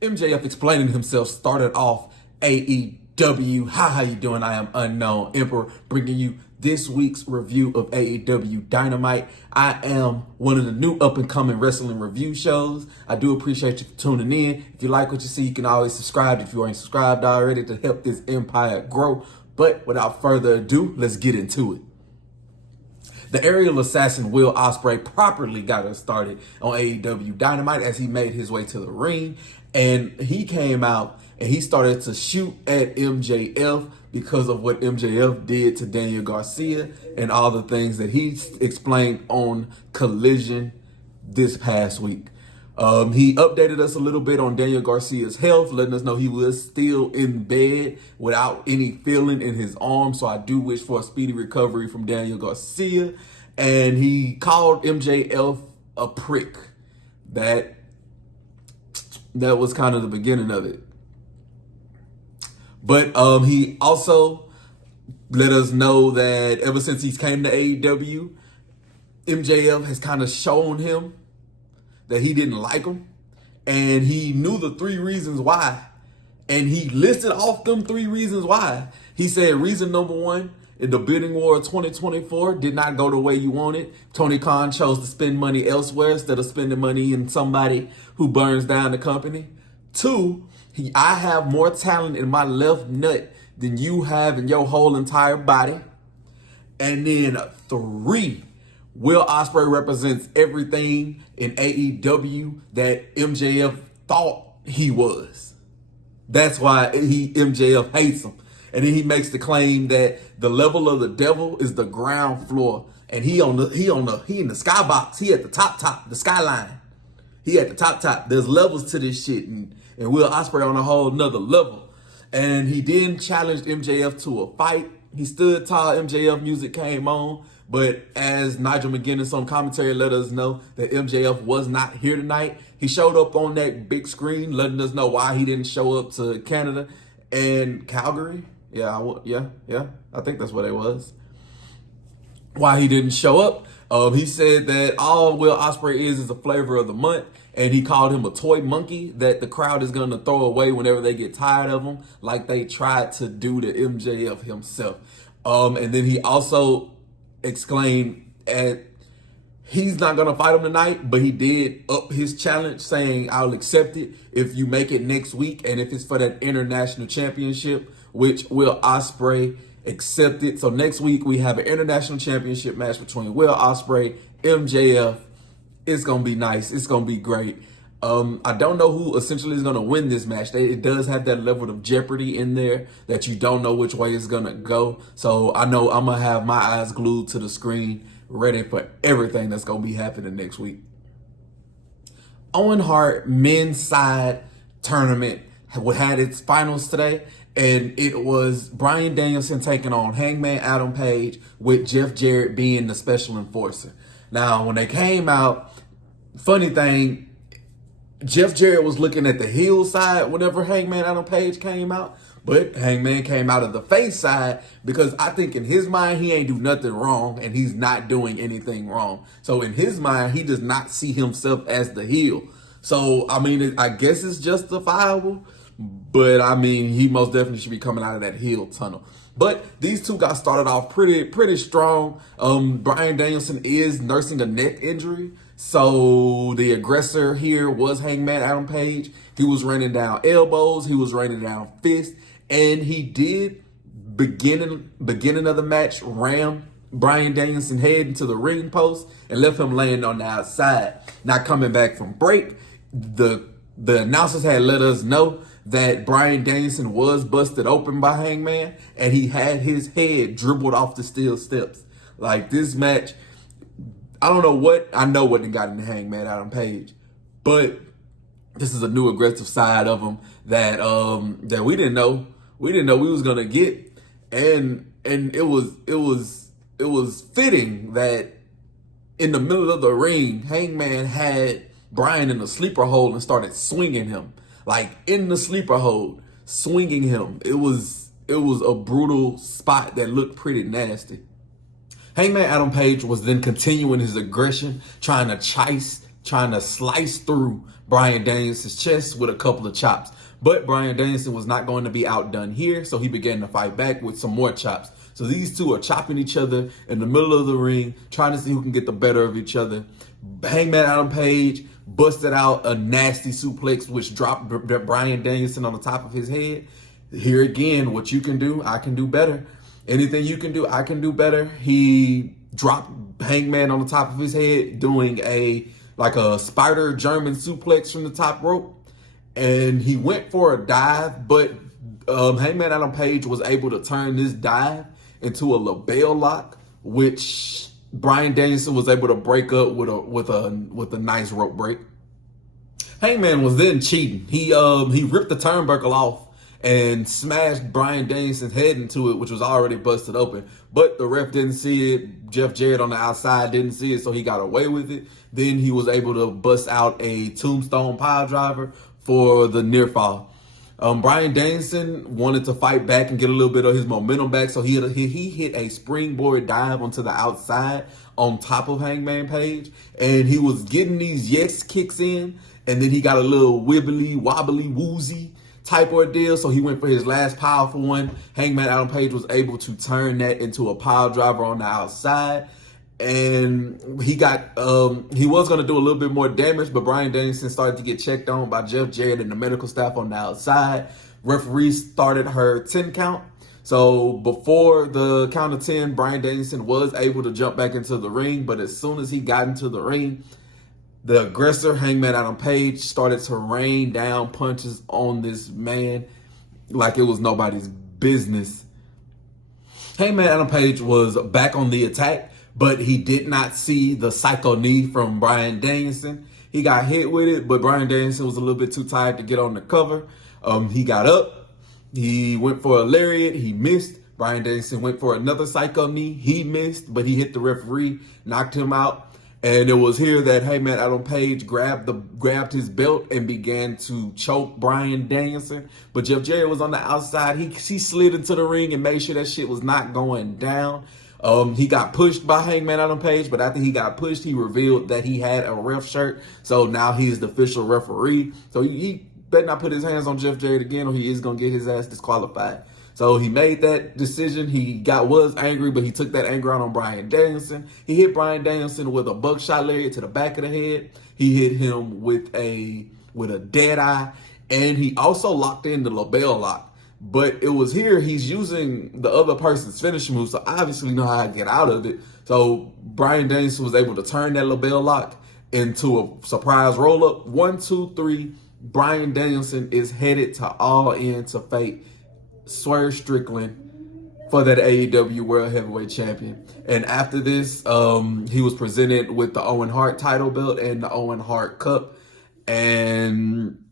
MJF explaining himself started off AEW. Hi, how you doing? I am Unknown Emperor, bringing you this week's review of AEW Dynamite. I am one of the new up-and-coming wrestling review shows. I do appreciate you for tuning in. If you like what you see, you can always subscribe if you ain't subscribed already to help this empire grow. But without further ado, let's get into it. The aerial assassin Will Ospreay properly got us started on AEW Dynamite as he made his way to the ring. And he came out and he started to shoot at MJF because of what MJF did to Daniel Garcia and all the things that he explained on Collision this past week. He updated us a little bit on Daniel Garcia's health, letting us know he was still in bed without any feeling in his arm. So I do wish for a speedy recovery from Daniel Garcia. And he called MJF a prick. That was kind of the beginning of it. But he also let us know that ever since he came to AEW, MJF has kind of shown him that he didn't like him, and he knew the 3 reasons why, and he listed off them 3 reasons why. He said reason number 1, in the bidding war of 2024 did not go the way you wanted. Tony Khan chose to spend money elsewhere instead of spending money in somebody who burns down the company. 2, I have more talent in my left nut than you have in your whole entire body. And then 3, Will Ospreay represents everything in AEW that MJF thought he was. That's why MJF hates him. And then he makes the claim that the level of the devil is the ground floor, and he in the skybox. He at the top, the skyline. He at the top. There's levels to this shit, and Will Ospreay on a whole nother level. And he then challenged MJF to a fight. He stood tall. MJF music came on. But as Nigel McGuinness on commentary let us know that MJF was not here tonight, he showed up on that big screen letting us know why he didn't show up to Canada and Calgary. Yeah, I think that's what it was. Why he didn't show up. He said that all Will Ospreay is a flavor of the month, and he called him a toy monkey that the crowd is going to throw away whenever they get tired of him, like they tried to do to MJF himself. And then he also exclaimed at he's not gonna fight him tonight, but he did up his challenge, saying I'll accept it if you make it next week, and if it's for that international championship, which Will Ospreay accepted. So next week we have an international championship match between Will Ospreay, MJF. It's gonna be nice. It's gonna be great. I don't know who essentially is going to win this match. It does have that level of jeopardy in there that you don't know which way it's going to go. So I know I'm going to have my eyes glued to the screen, ready for everything that's going to be happening next week. Owen Hart men's side tournament had its finals today, and it was Bryan Danielson taking on Hangman Adam Page with Jeff Jarrett being the special enforcer. Now, when they came out, funny thing, Jeff Jarrett was looking at the heel side whenever Hangman Adam Page came out, but Hangman came out of the face side because I think in his mind, he ain't do nothing wrong and he's not doing anything wrong. So in his mind, he does not see himself as the heel. So, I mean, I guess it's justifiable, but I mean, he most definitely should be coming out of that heel tunnel. But these two got started off pretty strong. Bryan Danielson is nursing a neck injury. So the aggressor here was Hangman Adam Page. He was raining down elbows. He was raining down fists. And he did, beginning of the match, ram Bryan Danielson head into the ring post and left him laying on the outside. Now coming back from break, the announcers had let us know that Bryan Danielson was busted open by Hangman, and he had his head dribbled off the steel steps. Like, this match, I know what they got into Hangman Adam Page, but this is a new aggressive side of him that that we didn't know we was gonna get, and it was fitting that in the middle of the ring, Hangman had Bryan in a sleeper hold and started swinging him, like in the sleeper hold, swinging him. It was a brutal spot that looked pretty nasty. Hangman Adam Page was then continuing his aggression, trying to slice through Bryan Danielson's chest with a couple of chops. But Bryan Danielson was not going to be outdone here, so he began to fight back with some more chops. So these two are chopping each other in the middle of the ring, trying to see who can get the better of each other. Hangman Adam Page busted out a nasty suplex, which dropped Bryan Danielson on the top of his head. Here again, what you can do, I can do better. Anything you can do, I can do better. He dropped Hangman on the top of his head, doing a spider German suplex from the top rope. And he went for a dive, but Hangman Adam Page was able to turn this dive into a label lock, which Bryan Danielson was able to break up with a nice rope break. Hangman was then cheating. He ripped the turnbuckle off and smashed Bryan Danielson's head into it, which was already busted open. But the ref didn't see it. Jeff Jarrett on the outside didn't see it, so he got away with it. Then he was able to bust out a tombstone pile driver for the near fall. Bryan Danielson wanted to fight back and get a little bit of his momentum back, so he hit a springboard dive onto the outside on top of Hangman Page, and he was getting these yes kicks in, and then he got a little wibbly, wobbly, woozy type ordeal, so he went for his last powerful one. Hangman Adam Page was able to turn that into a pile driver on the outside, and he was going to do a little bit more damage, but Bryan Danielson started to get checked on by Jeff Jarrett and the medical staff on the outside. Referee started her 10 count. So before the count of 10, Bryan Danielson was able to jump back into the ring, but as soon as he got into the ring, the aggressor, Hangman Adam Page, started to rain down punches on this man like it was nobody's business. Hangman Adam Page was back on the attack, but he did not see the psycho knee from Bryan Danielson. He got hit with it, but Bryan Danielson was a little bit too tired to get on the cover. He got up. He went for a lariat. He missed. Bryan Danielson went for another psycho knee. He missed, but he hit the referee, knocked him out. And it was here that Hangman Adam Page grabbed his belt and began to choke Bryan Danielson. But Jeff Jarrett was on the outside. He slid into the ring and made sure that shit was not going down. He got pushed by Hangman Adam Page, but after he got pushed, he revealed that he had a ref shirt. So now he's the official referee. So he better not put his hands on Jeff Jarrett again, or he is going to get his ass disqualified. So he made that decision. He was angry, but he took that anger out on Bryan Danielson. He hit Bryan Danielson with a buckshot lariat to the back of the head. He hit him with a dead eye, and he also locked in the label lock. But it was here he's using the other person's finishing move, so obviously know how to get out of it. So Bryan Danielson was able to turn that label lock into a surprise roll-up. 1, 2, 3. Bryan Danielson is headed to All In to fight Swerve Strickland for that AEW World Heavyweight Champion. And after this, he was presented with the Owen Hart title belt and the Owen Hart Cup. And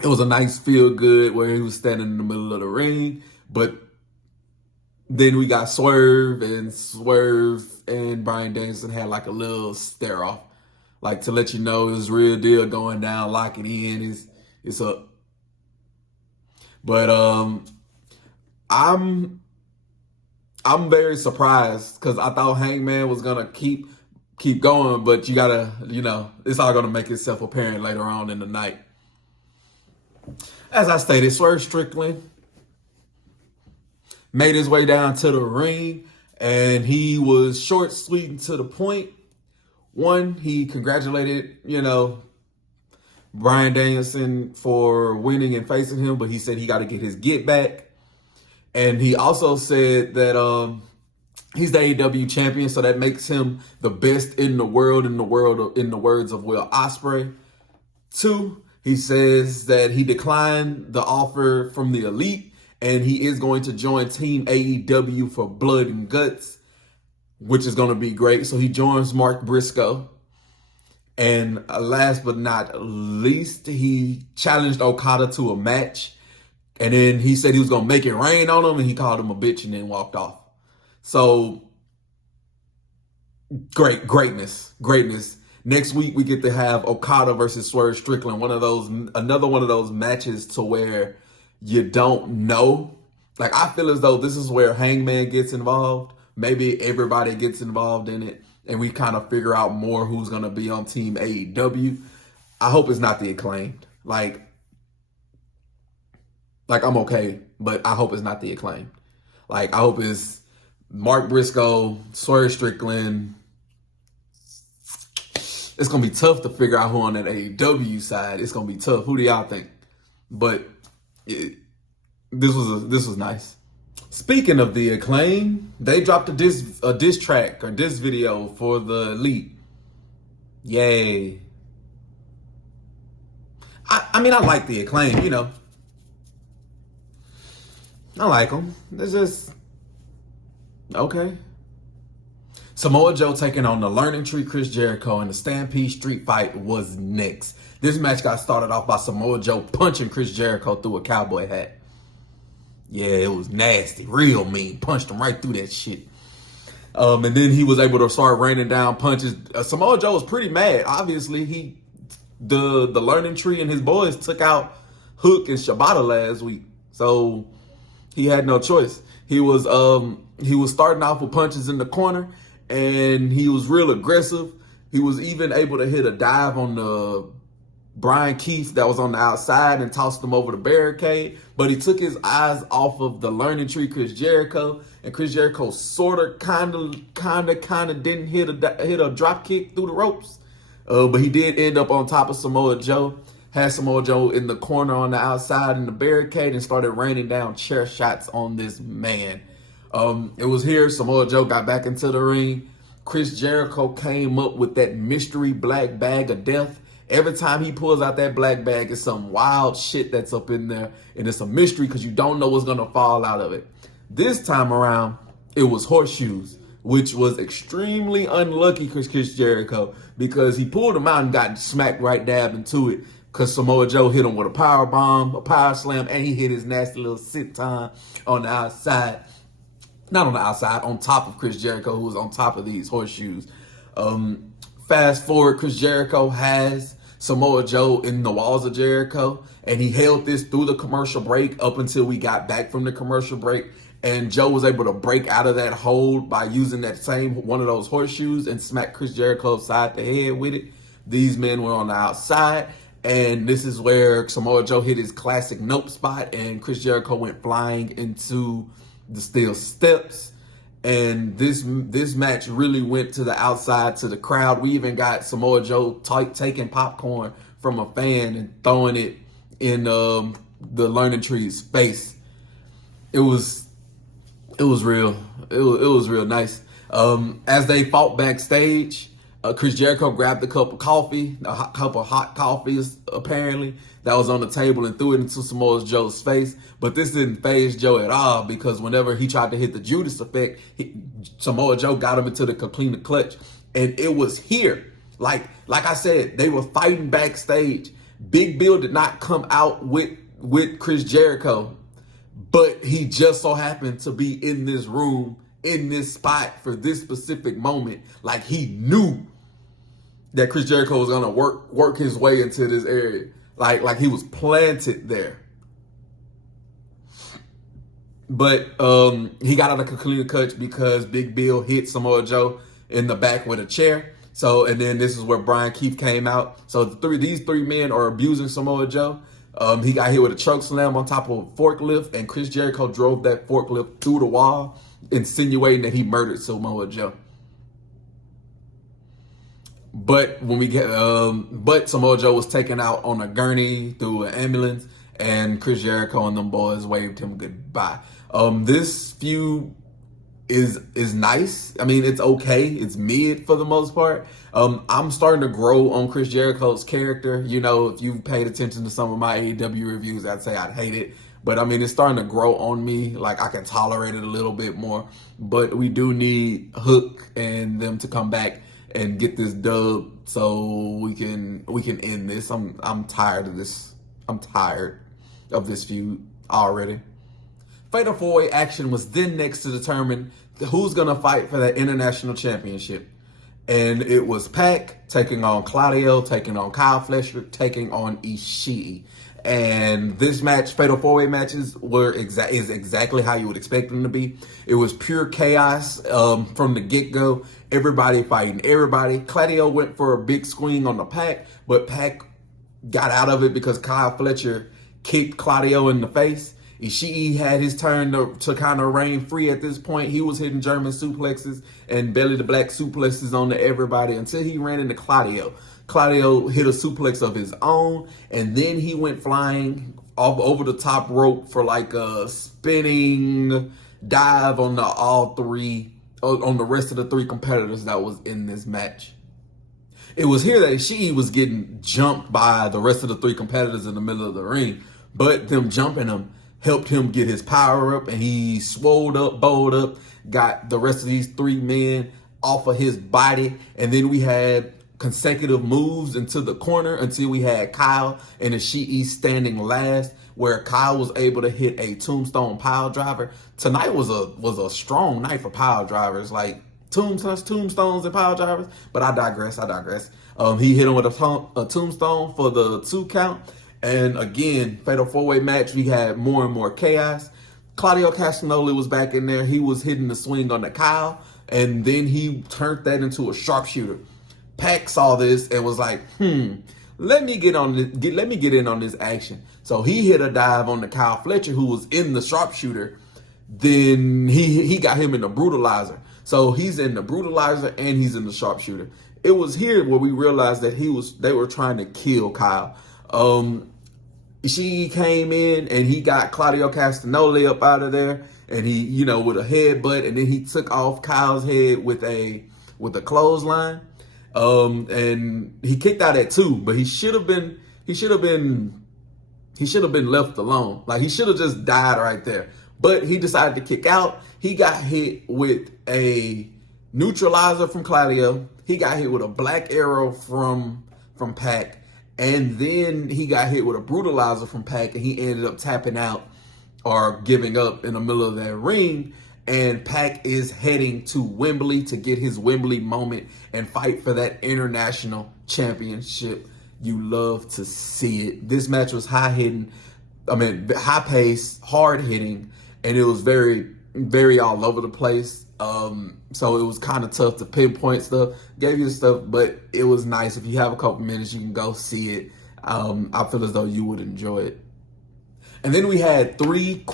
it was a nice feel good where he was standing in the middle of the ring. But then we got Swerve and Bryan Danielson had like a little stare off. Like to let you know it's real deal going down, locking in, it's up. But I'm very surprised because I thought Hangman was gonna keep going, but you gotta, it's all gonna make itself apparent later on in the night. As I stated, Swerve Strickland made his way down to the ring, and he was short, sweet, and to the point. One, he congratulated, Bryan Danielson for winning and facing him, but he said he got to get his get back. And he also said that he's the AEW champion, so that makes him the best in the world, in the words of Will Ospreay. 2, he says that he declined the offer from the Elite, and he is going to join Team AEW for Blood and Guts, which is going to be great. So he joins Mark Briscoe. And last but not least, he challenged Okada to a match. And then he said he was going to make it rain on him, and he called him a bitch and then walked off. So greatness. Next week, we get to have Okada versus Swerve Strickland. Another one of those matches to where you don't know. Like, I feel as though this is where Hangman gets involved. Maybe everybody gets involved in it, and we kind of figure out more who's going to be on Team AEW. I hope it's not the Acclaimed. Like I'm okay, but I hope it's not the Acclaimed. Like, I hope it's Mark Briscoe, Swerve Strickland. It's gonna be tough to figure out who on that AEW side. It's gonna be tough. Who do y'all think? But this was nice. Speaking of the Acclaim, they dropped a diss track or diss video for the Elite. Yay! I mean, I like the Acclaim. You know, I like them. It's just okay. Samoa Joe taking on the Learning Tree Chris Jericho, and the Stampede Street Fight was next. This match got started off by Samoa Joe punching Chris Jericho through a cowboy hat. Yeah, it was nasty, real mean. Punched him right through that shit. And then he was able to start raining down punches. Samoa Joe was pretty mad. Obviously, the Learning Tree and his boys took out Hook and Shibata last week, so he had no choice. He was starting off with punches in the corner, and he was real aggressive. He was even able to hit a dive on the Brian Keith that was on the outside and tossed him over the barricade. But he took his eyes off of the Learning Tree Chris Jericho, and Chris Jericho kind of didn't hit a drop kick through the ropes. But he did end up on top of Samoa Joe. Had Samoa Joe in the corner on the outside in the barricade and started raining down chair shots on this man. It was here. Samoa Joe got back into the ring. Chris Jericho came up with that mystery black bag of death. Every time he pulls out that black bag, it's some wild shit that's up in there. And it's a mystery because you don't know what's going to fall out of it. This time around, it was horseshoes, which was extremely unlucky for Chris Jericho because he pulled them out and got smacked right dab into it because Samoa Joe hit him with a power bomb, a power slam, and he hit his nasty little sit-time on the outside. Not on the outside, on top of Chris Jericho, who was on top of these horseshoes. Fast forward, Chris Jericho has Samoa Joe in the walls of Jericho, and he held this through the commercial break up until we got back from the commercial break. And Joe was able to break out of that hold by using that same one of those horseshoes and smack Chris Jericho upside the head with it. These men were on the outside, and this is where Samoa Joe hit his classic nope spot, and Chris Jericho went flying into the steel steps. And this match really went to the outside, to the crowd. We even got Samoa Joe taking popcorn from a fan and throwing it in the Learning Tree's face. It was real. It was real nice. As they fought backstage, Chris Jericho grabbed a cup of coffee, a cup of hot coffee apparently, that was on the table and threw it into Samoa Joe's face. But this didn't faze Joe at all because whenever he tried to hit the Judas effect, Samoa Joe got him into the complete clutch. And it was here. Like I said, they were fighting backstage. Big Bill did not come out with Chris Jericho, but he just so happened to be in this room, in this spot for this specific moment. Like he knew that Chris Jericho was gonna work his way into this area. Like he was planted there. But he got out of complete clutch because Big Bill hit Samoa Joe in the back with a chair. So, and then this is where Brian Keith came out. So these three men are abusing Samoa Joe. He got hit with a choke slam on top of a forklift, and Chris Jericho drove that forklift through the wall, insinuating that he murdered Samoa Joe. But but Samoa Joe was taken out on a gurney through an ambulance, and Chris Jericho and them boys waved him goodbye. This feud is nice. I mean, it's okay. It's mid for the most part. I'm starting to grow on Chris Jericho's character. You know, if you've paid attention to some of my AEW reviews, I'd say I'd hate it. But I mean, it's starting to grow on me. Like I can tolerate it a little bit more. But we do need Hook and them to come back and get this dub so we can end this. I'm tired of this. I'm tired of this feud already. Fatal 4-way action was then next to determine who's going to fight for that international championship. And it was Pac taking on Claudio, taking on Kyle Fletcher, taking on Ishii. And this match, Fatal 4-way matches, is exactly how you would expect them to be. It was pure chaos from the get-go. Everybody fighting everybody. Claudio went for a big swing on the Pac, but Pac got out of it because Kyle Fletcher kicked Claudio in the face. Ishii had his turn to kind of reign free at this point. He was hitting German suplexes and belly to black suplexes on to everybody until he ran into Claudio. Claudio hit a suplex of his own, and then he went flying off over the top rope for like a spinning dive on the rest of the three competitors that was in this match. It was here that Ishii was getting jumped by the rest of the three competitors in the middle of the ring, but them jumping him helped him get his power up, and he swolled up, bowled up, got the rest of these three men off of his body, and then we had consecutive moves into the corner until we had Kyle and Ishii standing last, where Kyle was able to hit a tombstone pile driver. Tonight was a strong night for pile drivers, like tombstones and pile drivers, but I digress. He hit him with a tombstone for the 2 count. And again, fatal 4-way match, we had more and more chaos. Claudio Castagnoli was back in there. He was hitting the swing on the Kyle, and then he turned that into a sharpshooter. Pac saw this and was like, let me get in on this action. So he hit a dive on the Kyle Fletcher, who was in the sharpshooter. Then he got him in the brutalizer. So he's in the brutalizer and he's in the sharpshooter. It was here where we realized that they were trying to kill Kyle. She came in and he got Claudio Castagnoli up out of there, and he, with a headbutt, and then he took off Kyle's head with a clothesline. And he kicked out at 2, but he should have been left alone. Like, he should have just died right there. But he decided to kick out. He got hit with a neutralizer from Claudio. He got hit with a black arrow from Pac. And then he got hit with a brutalizer from Pac, and he ended up tapping out or giving up in the middle of that ring. And Pac is heading to Wembley to get his Wembley moment and fight for that international championship. You love to see it. This match was high paced, hard hitting, and it was very, very all over the place. So it was kind of tough to pinpoint stuff. Gave you the stuff, but it was nice. If you have a couple minutes, you can go see it. I feel as though you would enjoy it. And then we had three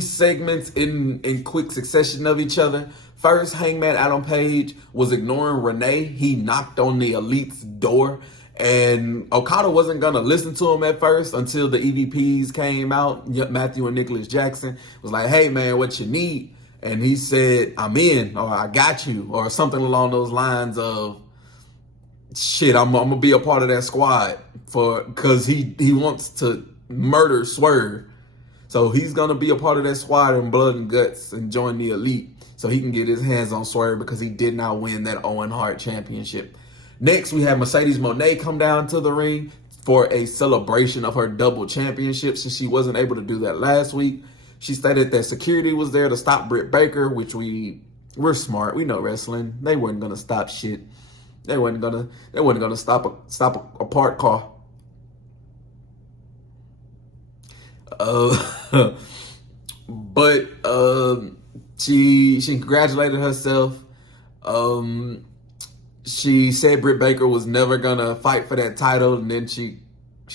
segments in quick succession of each other. First, Hangman Adam Page was ignoring Renee. He knocked on the Elite's door, and Okada wasn't going to listen to him at first until the EVPs came out. Matthew and Nicholas Jackson was like, hey, man, what you need? And he said, I'm in, or I got you, or something along those lines of, shit, I'm going to be a part of that squad because he wants to murder Swerve. So he's going to be a part of that squad in blood and guts and join the Elite so he can get his hands on Swerve because he did not win that Owen Hart championship. Next, we have Mercedes Moné come down to the ring for a celebration of her double championship since she wasn't able to do that last week. She stated that security was there to stop Britt Baker, which we're smart. We know wrestling. They weren't going to stop shit. They weren't going to stop a parked car. But she congratulated herself. She said Britt Baker was never gonna fight for that title, and then she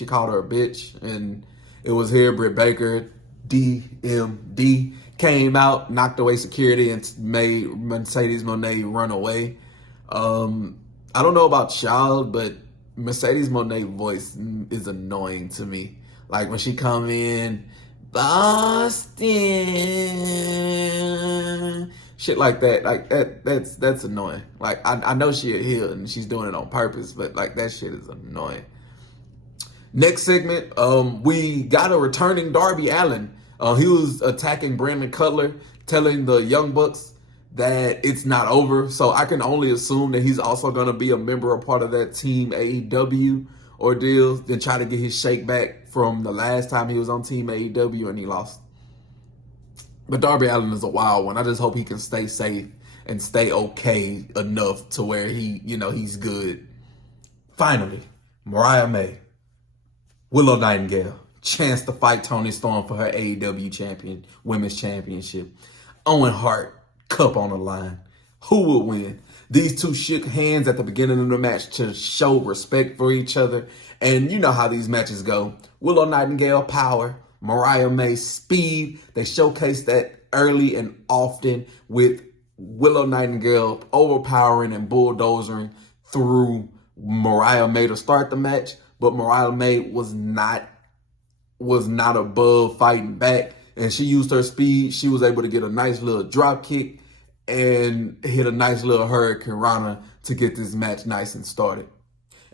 called her a bitch. And it was here Britt Baker, DMD, came out, knocked away security, and made Mercedes Moné run away. I don't know about y'all, but Mercedes Moné's voice is annoying to me. Like when she come in, Boston, shit like that. Like that's annoying. Like I know she a heel and she's doing it on purpose, but like that shit is annoying. Next segment, we got a returning Darby Allin. He was attacking Brandon Cutler, telling the Young Bucks that it's not over. So I can only assume that he's also going to be a member or part of that Team AEW ordeal, then try to get his shake back from the last time he was on Team AEW and he lost. But Darby Allin is a wild one. I just hope he can stay safe and stay okay enough to where he's good. Finally, Mariah May, Willow Nightingale, chance to fight Toni Storm for her AEW women's championship. Owen Hart, cup on the line. Who will win? These two shook hands at the beginning of the match to show respect for each other. And you know how these matches go. Willow Nightingale power, Mariah May speed. They showcase that early and often with Willow Nightingale overpowering and bulldozing through Mariah May to start the match. But Mariah May was not above fighting back. And she used her speed. She was able to get a nice little drop kick and hit a nice little Hurricane Rana to get this match nice and started.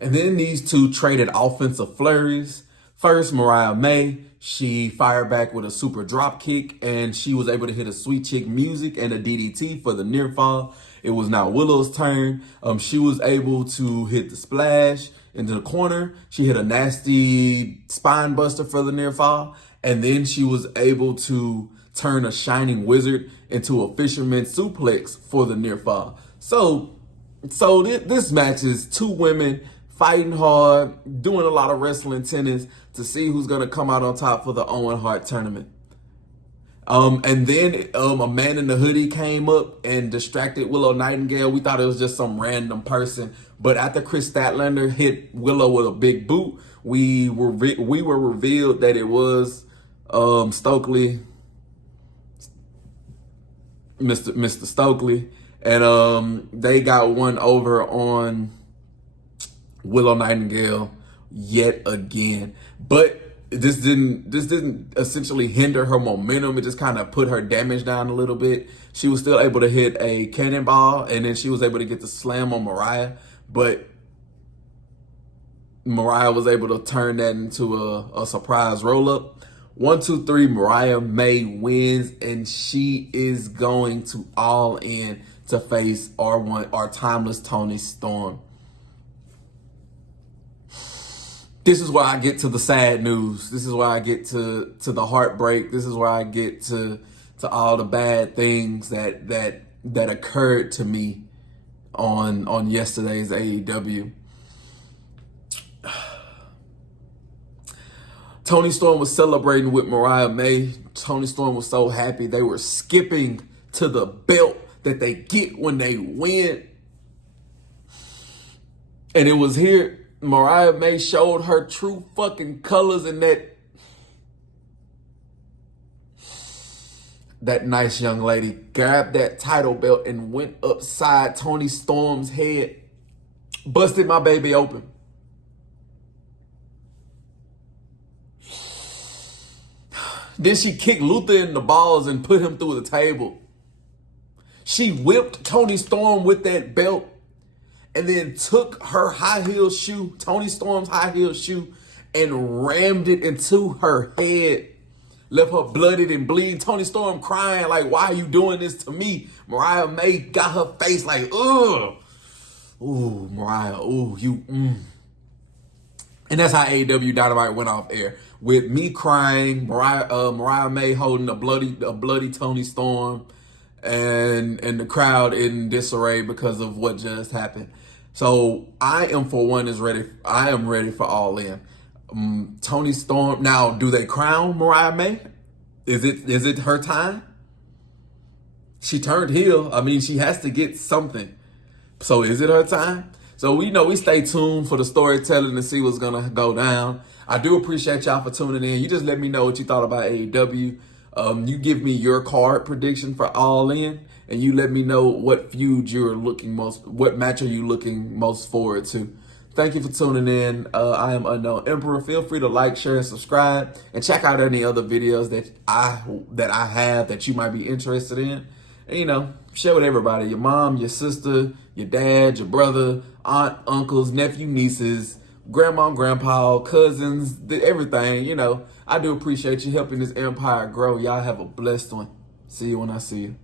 And then these two traded offensive flurries. First, Mariah May, she fired back with a super drop kick, and she was able to hit a Sweet Chick Music and a DDT for the near fall. It was now Willow's turn. She was able to hit the splash into the corner. She hit a nasty spine buster for the near fall. And then she was able to turn a Shining Wizard into a Fisherman Suplex for the near fall. So this match is two women fighting hard, doing a lot of wrestling tennis to see who's going to come out on top for the Owen Hart tournament. And then a man in the hoodie came up and distracted Willow Nightingale. We thought it was just some random person. But after Chris Statlander hit Willow with a big boot, we were revealed that it was Stokely, Mr. Stokely. And they got one over on Willow Nightingale yet again. But this didn't essentially hinder her momentum. It just kind of put her damage down a little bit. She was still able to hit a cannonball, and then she was able to get the slam on Mariah. But Mariah was able to turn that into a surprise roll-up. 1, 2, 3, Mariah May wins, and she is going to All In to face our timeless Toni Storm. This is where I get to the sad news. This is where I get to the heartbreak. This is where I get to all the bad things that occurred to me on yesterday's AEW. Toni Storm was celebrating with Mariah May. Toni Storm was so happy. They were skipping to the belt that they get when they win. And it was here Mariah May showed her true fucking colors, and that nice young lady grabbed that title belt and went upside Toni Storm's head, busted my baby open. Then she kicked Luther in the balls and put him through the table. She whipped Toni Storm with that belt and then took her high heel shoe, Toni Storm's high heel shoe, and rammed it into her head. Left her blooded and bleeding. Toni Storm crying like, why are you doing this to me? Mariah May got her face like, ugh. Ooh, Mariah, ooh, you, And that's how AEW Dynamite went off air. With me crying, Mariah May holding a bloody Toni Storm, and the crowd in disarray because of what just happened. So I am, for one, I am ready for All In. Toni Storm. Now, do they crown Mariah May? Is it her time? She turned heel. I mean, she has to get something. So is it her time? So we stay tuned for the storytelling to see what's gonna go down. I do appreciate y'all for tuning in. You just let me know what you thought about AEW. You give me your card prediction for All In, and you let me know what feud what match are you looking most forward to. Thank you for tuning in. I am Unknown Emperor. Feel free to like, share, and subscribe, and check out any other videos that I have that you might be interested in. And share with everybody: your mom, your sister, your dad, your brother, aunt, uncles, nephew, nieces, grandma, grandpa, cousins, everything. I do appreciate you helping this empire grow. Y'all have a blessed one. See you when I see you.